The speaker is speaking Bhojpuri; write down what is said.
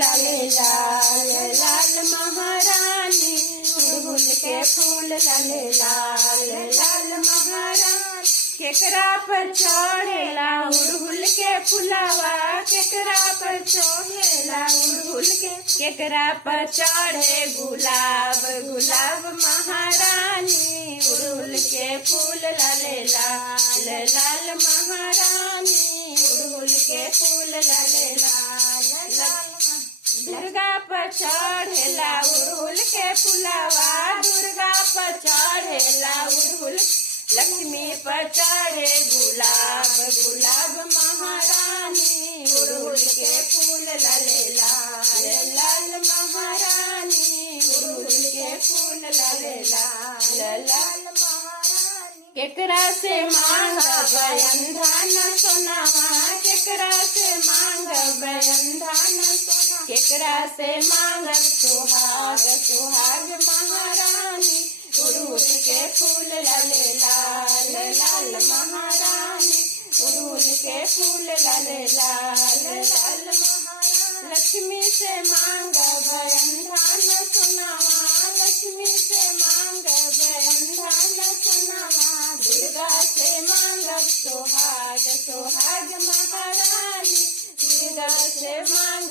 लाले लाल लाल महारानी उड़हुल के फूल लाले लाल लाल महारानी केकरा पर चढ़ेला उड़हुल के फुलावा केकरा पर चढ़ेला उड़हुल के केकरा पर चढ़े गुलाब गुलाब महारानी उड़हुल के फूल लाले लाल लाल महारानी उड़हुल के फूल लाले लाल लाल दुर्गा पर चढ़ेला उड़हुल के फुलावा दुर्गा पर चढ़ेला उड़हुल लक्ष्मी पर चढ़े गुलाब गुलाब महारानी उड़हुल के फूल लाले लाल लाल महारानी उड़हुल के फूल लाले लाल लाल महारानी केकरा से मांग बयंधन सोनावा केकरा से मांग बयंधन सोना केकरा से मांग सुहाग सुहाग महारानी उड़हुल के फूल लाले लाल लाल महारानी उड़हुल के फूल लाले लाल लाल महारानी लक्ष्मी से मांग बयंधन सोनावा लक्ष्मी से मांग बयंधन सोनावा दुर्गा से मांग सुहाग सुहाग महारानी दुर्गा से मांग